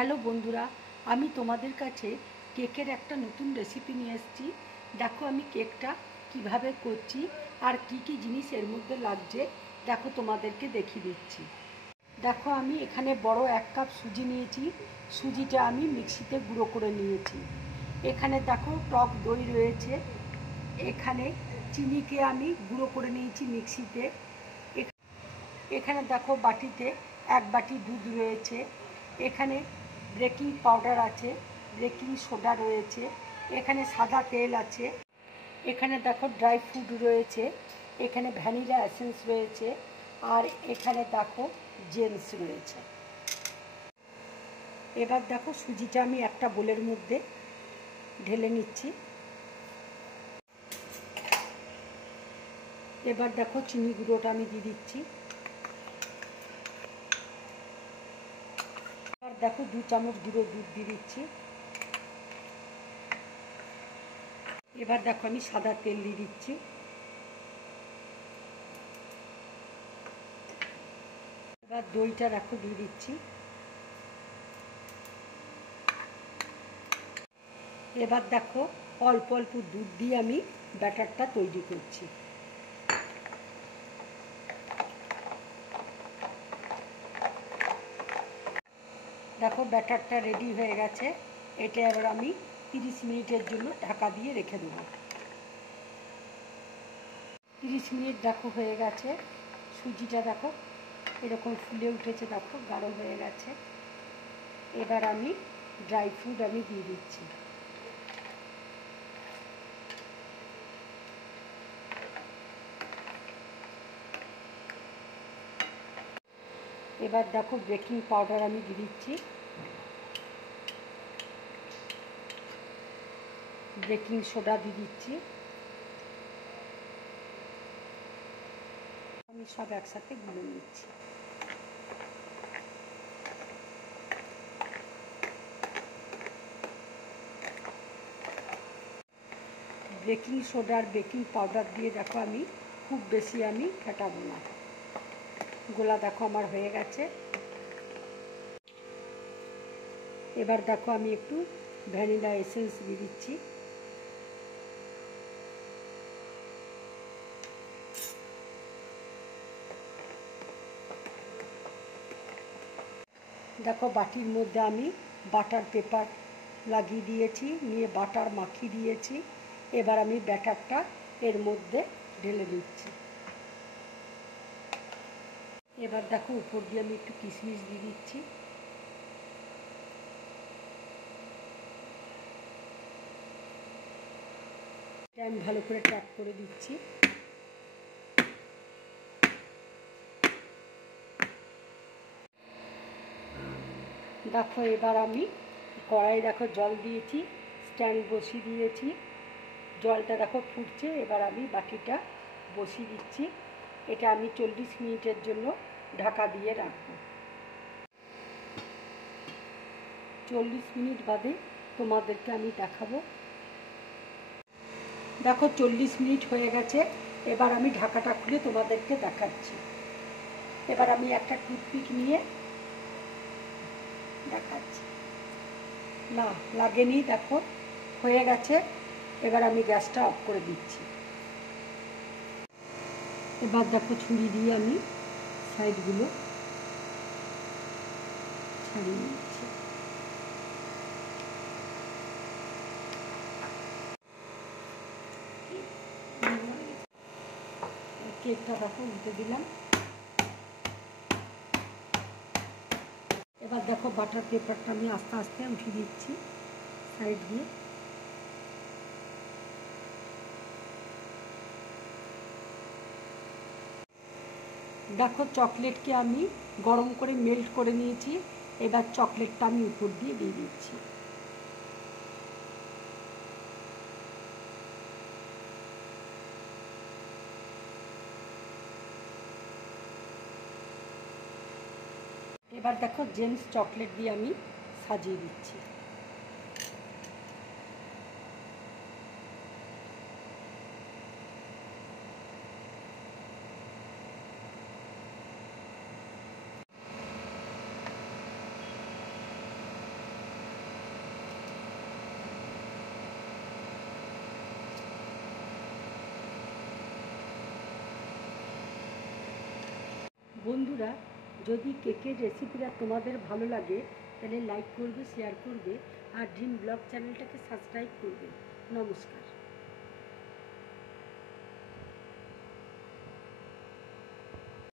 Hello বন্ধুরা, আমি তোমাদের কাছে কেকের একটা নতুন রেসিপি নিয়ে এসেছি। দেখো আমি কেকটা কিভাবে করছি আর কি কি জিনিস এর মধ্যে লাগছে দেখো তোমাদেরকে দেখিয়ে দিচ্ছি। দেখো আমি এখানে বড় 1 কাপ সুজি নিয়েছি। সুজিটা আমি মিক্সিতে গুঁড়ো করে নিয়েছি। এখানে দেখো টক দই রয়েছে। এখানে চিনিকে আমি গুঁড়ো করে নিয়েছি মিক্সিতে। এখানে দেখো বাটিতে 1 বাটি দুধ রয়েছে। এখানে বেকিং পাউডার আছে, বেকিং সোডা রয়েছে, এখানে সাদা তেল আছে, এখানে দেখো ড্রাই ফ্রুট রয়েছে, এখানে ভ্যানিলা এসেন্স রয়েছে, আর এখানে দেখো জেমস রয়েছে। এবার দেখো সুজিটা আমি একটা বোলের মধ্যে ঢেলে নিচ্ছি। এবার দেখো চিনি গুঁড়োটা আমি দিয়ে দিচ্ছি। আর দেখো 2 চামচ গুঁড়ো দুধ দিয়ে দিচ্ছি। এবার দেখো আমি সাদা তেল দিয়ে দিচ্ছি। এবার দইটা দেখো দিয়ে দিচ্ছি। এবার দেখো অল্প অল্প দুধ দিয়ে আমি ব্যাটারটা তৈরি করছি। দেখো ব্যাটারটা রেডি হয়ে গেছে। এটা এবার আমি 30 মিনিটের জন্য ঢাকা দিয়ে রেখে দেবো। 30 মিনিট দেখো হয়ে গেছে। সুজিটা দেখো এরকম ফুলে উঠেছে, দেখো গাঢ় হয়ে গেছে। এবার আমি ড্রাই ফ্রুট আমি দিয়ে দিচ্ছি। এবার দেখো বেকিং পাউডার আমি দিয়ে দিচ্ছি, বেকিং সোডা দিয়ে দিচ্ছি। আমি সব একসাথে গুলে নিচ্ছি। বেকিং সোডা আর বেকিং পাউডার দিয়ে দেখো আমি খুব বেশি আমি ফেটাবো না। গোলা দেখো আমার হয়ে গেছে। এবার দেখো আমি একটু ভ্যানিলা এসেন্স দিয়ে দিচ্ছি। দেখো বাটির মধ্যে আমি বাটার পেপার লাগিয়ে দিয়েছি, নিয়ে বাটার মাখিয়ে দিয়েছি। এবার আমি ব্যাটারটা এর মধ্যে ঢেলে দিচ্ছি। এবার দেখো উপর দিয়ে আমি একটু কিশমিশ দিয়ে দিচ্ছি। আমি ভালো করে ট্যাপ করে দিচ্ছি। দেখো এবার আমি কড়াই দেখো জল দিয়েছি, স্ট্যান্ড বসিয়ে দিয়েছি। জলটা দেখো ফুটছে। এবার আমি বাটিটা বসিয়ে দিচ্ছি। এটা আমি 40 মিনিটের জন্য ঢাকা দিয়ে রাখবো। 40 মিনিট বাদে তোমাদেরকে আমি দেখাবো। দেখো 40 মিনিট হয়ে গেছে। এবার আমি ঢাকাটা খুলে তোমাদেরকে দেখাচ্ছি। এবার আমি একটা টুথপিক নিয়ে দেখাচ্ছি। না লাগেনি, দেখো হয়ে গেছে। এবার আমি গ্যাসটা অফ করে দিচ্ছি। এবার দেখো ছুরি দিয়ে আমি সাইডগুলো ছাড়িয়ে নিচ্ছি। কেকটা দেখো উল্টে দিলাম। এবার দেখো বাটার পেপারটা আমি আস্তে আস্তে উঠিয়ে দিচ্ছি সাইড দিয়ে। দেখো চকলেটকে আমি গরম করে মেল্ট করে নিয়েছি। এবার চকলেটটা আমি উপর দিয়ে দিয়ে দিচ্ছি। এবার দেখো জেমস চকলেট দিয়ে আমি সাজিয়ে দিচ্ছি। বন্ধুরা, যদি কেকের রেসিপিটা তোমাদের ভালো লাগে তাহলে লাইক করবে, শেয়ার করবে আর ড্রিম ব্লগ চ্যানেলটাকে সাবস্ক্রাইব করবে। নমস্কার।